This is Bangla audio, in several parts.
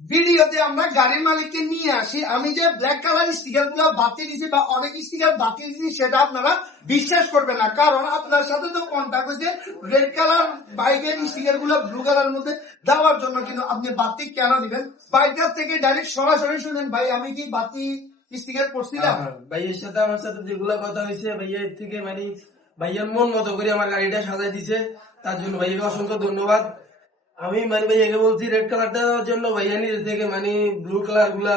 ভিডিওতে আমরা গাড়ির মালিককে নিয়ে আসি, আমি যে ব্ল্যাক কালার স্টিকার গুলো বাতিল দিয়েছি বা অনেক স্টিকার বাতিল দিয়েছি সেটা আপনারা বিশ্বাস করবেন না, কারণ আপনার সাথে তো কন্ট্যাক্ট হয়েছে রেড কালার বাইকের স্টিকার গুলো ব্লু কালার মধ্যে দেওয়ার জন্য, কিন্তু আপনি বাতিল কেন দিবেন? বাইক কাছ থেকে ডাইরেক্ট সরাসরি শুনেন, ভাই আমি কি বাতিল স্টিকার করছিলাম? ভাইয়ের সাথে আমার সাথে যেগুলো কথা হয়েছে, ভাইয়ের থেকে মানে ভাইয়ের মন মতো করে আমার গাড়িটা সাজাই দিছে, তার জন্য ভাইয়াকে অসংখ্য ধন্যবাদ। আমি মানে ভাইয়াকে বলছি রেড কালারটা দেওয়ার জন্য, ভাইয়া নিজে থেকে মানে ব্লু কালার গুলা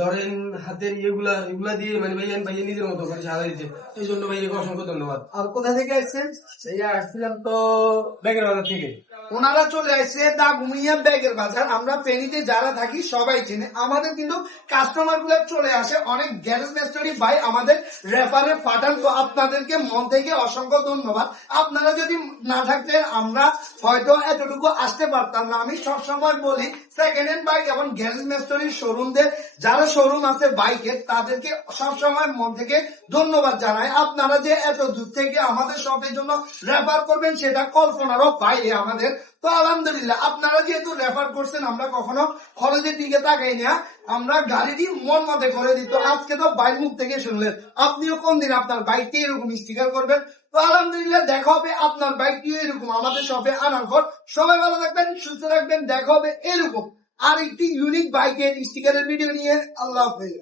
ধরেন হাতের এগুলা দিয়ে মানে ভাইয়া নিজের মতো করে সাজাই দিচ্ছে, এই জন্য ভাইয়াকে অসংখ্য ধন্যবাদ। আর কোথা থেকে আসছেন? ভাইয়া আসছিলাম তো ব্যাগের বাজার থেকে। ওনারা চলে আসছে দাগুমিয়া ব্যাগের বাজার। আমরা ফেনীতে যারা থাকি সবাই চেনে, আমাদের কিন্তু কাস্টমার গুলো চলে আসে অনেক গ্যারেজ মিস্ত্রি ভাই আমাদের রেফারে পাঠান, তো আপনাদেরকে মন থেকে অসংখ্য ধন্যবাদ। আপনারা যদি না থাকতেন আমরা হয়তো এতটুকু আসতে পারতাম না। আমি সবসময় বলি সেকেন্ড হ্যান্ড বাইক এবং গ্যারেজ মিস্ত্রির শোরুমদের যারা শোরুম আছে বাইকের, তাদেরকে সবসময় মন থেকে ধন্যবাদ জানাই। আপনারা যে এত দূর থেকে আমাদের শপের জন্য রেফার করবেন সেটা কল্পনারও বাইরে আমাদের। তো আলহামদুলিল্লাহ আপনারা যেহেতু রেফার করছেন, আমরা কখনো খরচের দিকে তাকাই না, আমরা গাড়িটি মন মতে করে দিত। আজকে তো বাইক মুখ থেকে শুনলেন, আপনিও কোন দিন আপনার বাইকটি এরকম স্টিকার করবেন? তো আলহামদুলিল্লাহ দেখা হবে আপনার বাইকটি এরকম আমাদের শপে আনার পর। সবাই ভালো থাকবেন, সুস্থ থাকবেন, দেখা হবে এরকম আর একটি ইউনিক বাইকের স্টিকারের ভিডিও নিয়ে। আল্লাহ হাফেজ।